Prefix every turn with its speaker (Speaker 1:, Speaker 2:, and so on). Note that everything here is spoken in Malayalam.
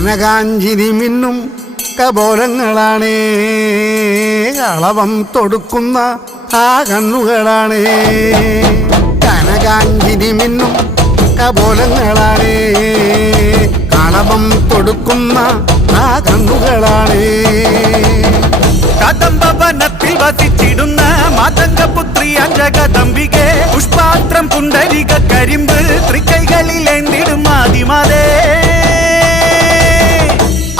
Speaker 1: കനകാഞ്ചിരി മിന്നും കപോലങ്ങളാണേ. കളവം തൊടുക്കുന്ന ആ കണ്ണുകളാണേ. കനകാഞ്ചിരി മിന്നും കപോലങ്ങളാണേ. കളവം തൊടുക്കുന്ന ആ കണ്ണുകളാണേ.
Speaker 2: കദംബവനത്തിൽ വസിച്ചിടുന്ന മാതംഗപുത്രി അഞ്ജകദംബികെ പുഷ്പാത്രം കുണ്ടരിക കരിമ്പ് തൃക്കൈകളിൽ